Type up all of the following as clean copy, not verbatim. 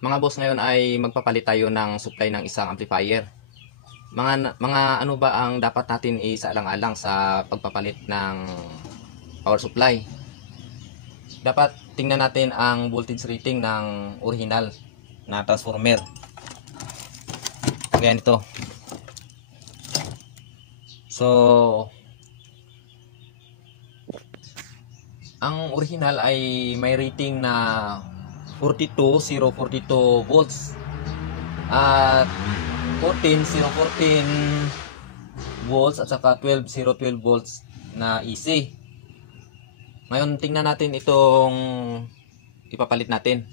Mga boss, ngayon ay magpapalit tayo ng supply ng isang amplifier. Mga ano ba ang dapat natin isaalang-alang sa pagpapalit ng power supply? Dapat tingnan natin ang voltage rating ng original na transformer. Ganyan ito. So, ang original ay may rating na 42,042 volts at 14,014 volts at saka 12,012 volts na AC. Ngayon tingnan natin itong ipapalit natin.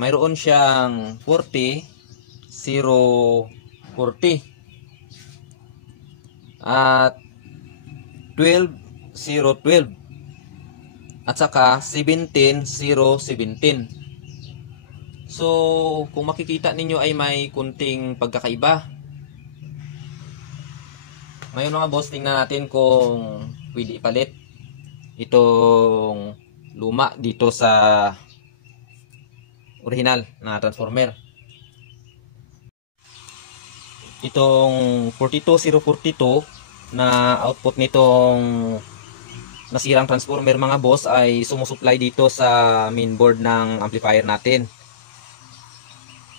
Mayroon siyang 40,040 at 12,012 at saka 17,017. So, kung makikita ninyo ay may kunting pagkakaiba. Ngayon mga boss, tingnan natin kung pwede ipalit itong luma dito sa original na transformer. Itong 42,042 na output nitong nasirang transformer mga boss ay sumusupply dito sa mainboard ng amplifier natin.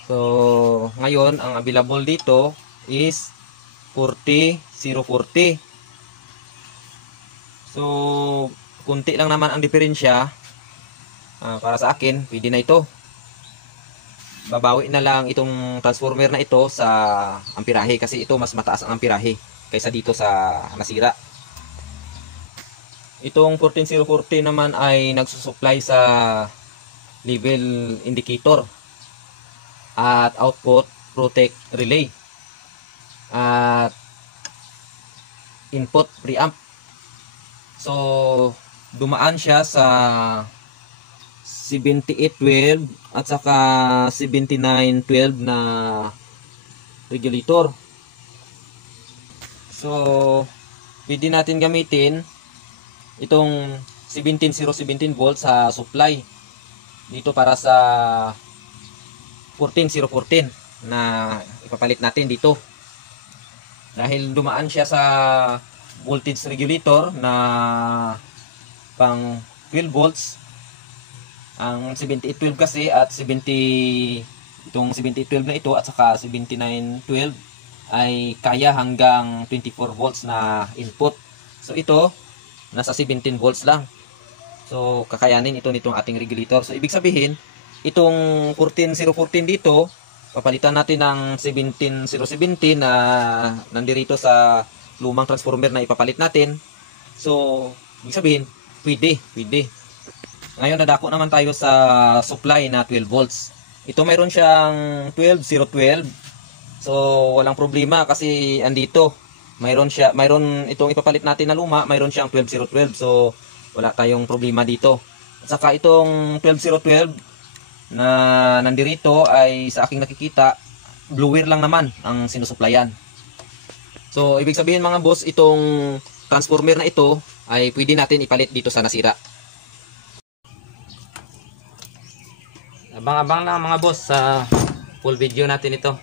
So, ngayon ang available dito is 40,040. So, kunti lang naman ang diferensya. Para sa akin, pwede na ito. Babawi na lang itong transformer na ito sa amperahe kasi ito mas mataas ang amperahe kaysa dito sa nasira. Itong 14,040 naman ay nagsusupply sa level indicator at output protect relay at input preamp. So, dumaan siya sa 7812 at saka 7912 na regulator. So, pwede natin gamitin itong 17,017 volts sa supply dito para sa 14,014 na ipapalit natin dito. Dahil dumaan siya sa voltage regulator na pang 12 volts. Ang 7812 kasi at 7812 na ito at saka 7912 ay kaya hanggang 24 volts na input. So ito nasa 17 volts lang. So kakayanin ito nitong ating regulator. So ibig sabihin itong 14,014 dito papalitan natin ng 17,017 na nandirito sa lumang transformer na ipapalit natin. So ibig sabihin pwede. Ngayon dadako naman tayo sa supply na 12 volts. Ito mayroon siyang 12,012. So walang problema kasi andito mayroon itong ipapalit natin na luma, mayroon siyang 12,012. So wala tayong problema dito. At saka itong 12,012 na nandirito ay sa aking nakikita blower lang naman ang sinusuplayan. So ibig sabihin mga boss, itong transformer na ito ay pwede natin ipalit dito sa nasira. Abang-abang lang mga boss sa full video natin ito.